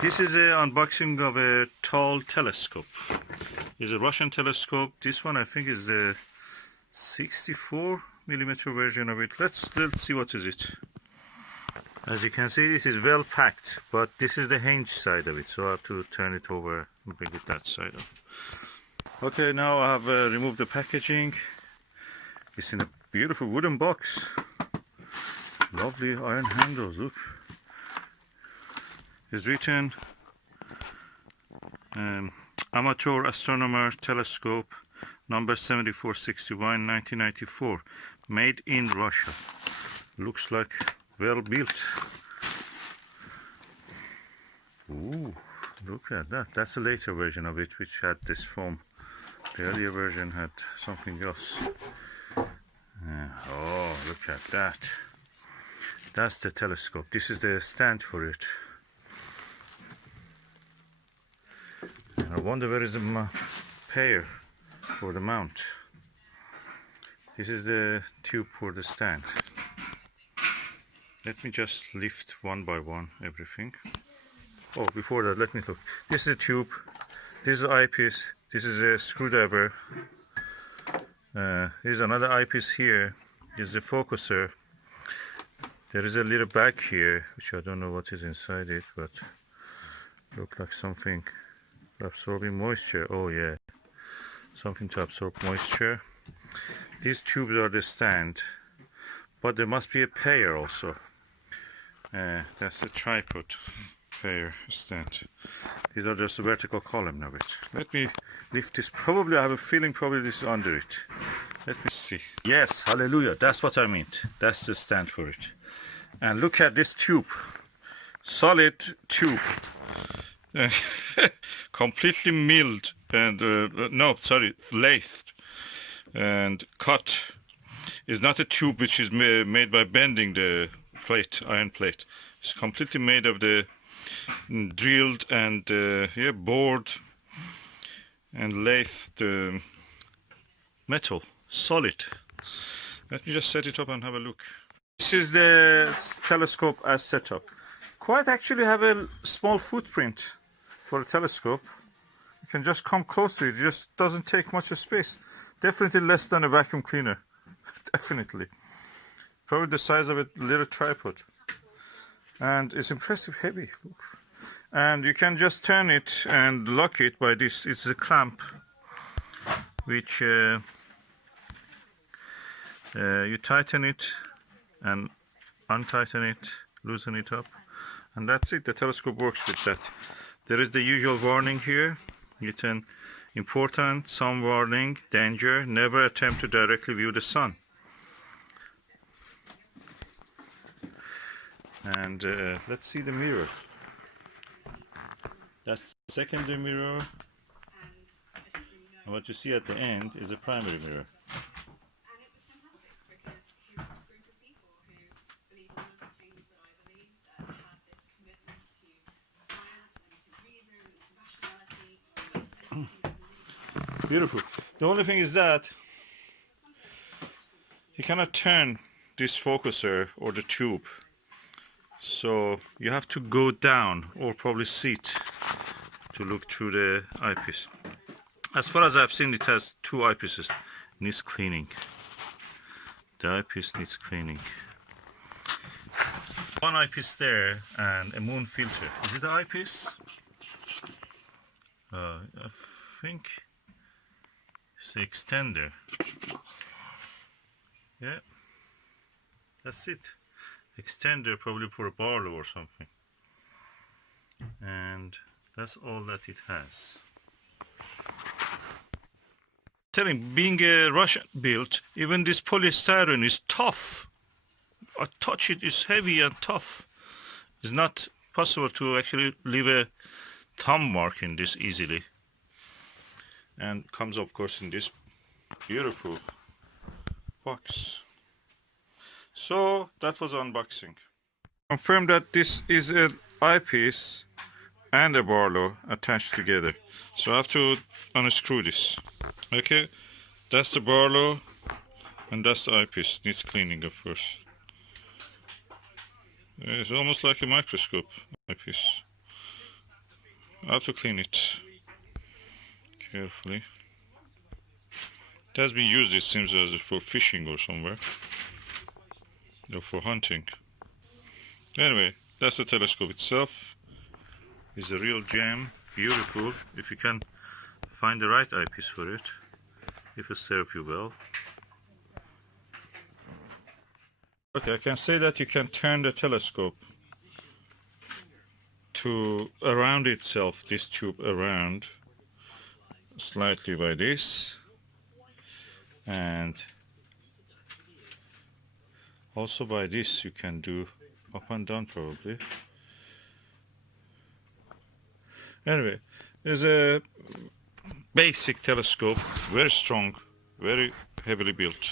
This is an unboxing of a tall telescope. It's a Russian telescope. This one I think is the 64 millimeter version of it. Let's see what is it. As you can see, this is well packed, but this is the hinge side of it, so I have to turn it over and bring it that side up. Okay, now I have removed the packaging. It's in a beautiful wooden box. Lovely iron handles, look. It's written Amateur Astronomer Telescope number 7461 1994, made in Russia. Looks like well built. Ooh, look at that. That's a later version of it, which had this foam. The earlier version had something else. Oh, look at that. That's the telescope. This is the stand for it. And I wonder where is the pair for the mount. This is the tube for the stand. Let me just lift one by one everything. Oh, before that, let me look. This is the tube. This is the eyepiece. This is a screwdriver. Here's another eyepiece here. Here's the focuser. There is a little bag here, which I don't know what is inside it, but look like something absorbing moisture. Oh yeah, something to absorb moisture. These tubes are the stand, but there must be a pair also. That's the tripod pair stand. These are just the vertical column of it. Let me lift this. Probably I have a feeling probably this is under it. Let me see. Yes, hallelujah, that's what I meant. That's the stand for it. And look at this tube. Solid tube. Completely milled and lathed and cut. Is not a tube which is made by bending the plate, iron plate. It's completely made of the drilled and bored and lathed metal, solid. Let me just set it up and have a look. This is the telescope as set up. Quite actually have a small footprint for a telescope. You can just come close to it. It just doesn't take much space. Definitely less than a vacuum cleaner. Definitely. Probably the size of a little tripod. And it's impressive heavy. And you can just turn it and lock it by this. It's a clamp which you tighten it and untighten it, loosen it up, and that's it. The telescope works with that. There is the usual warning here. It's an important, sun warning, danger, never attempt to directly view the sun. And let's see the mirror. That's the secondary mirror. And what you see at the end is a primary mirror. Beautiful. The only thing is that you cannot turn this focuser or the tube, so you have to go down or probably sit to look through the eyepiece. As far as I've seen, it has two eyepieces. Needs cleaning. The eyepiece needs cleaning. One eyepiece there and a moon filter. Is it the eyepiece? I think it's the extender. Yeah, that's it. Extender probably for a Barlow or something. And that's all that it has. Telling, being a Russian built, even this polystyrene is tough. I touch it, it's heavy and tough. It's not possible to actually leave a thumb mark in this easily. And comes of course in this beautiful box. So that was unboxing. Confirm that this is an eyepiece and a Barlow attached together. So I have to unscrew this. Okay, that's the Barlow and that's the eyepiece. Needs cleaning of course. It's almost like a microscope eyepiece. I have to clean it carefully. It has been used, it seems, as for fishing or somewhere, or for hunting. Anyway, that's the telescope itself. It's a real gem, beautiful. If you can find the right eyepiece for it, it will serve you well. Okay, I can say that you can turn the telescope to around itself, this tube around slightly by this, and also by this you can do up and down probably. Anyway, there's a basic telescope, very strong, very heavily built.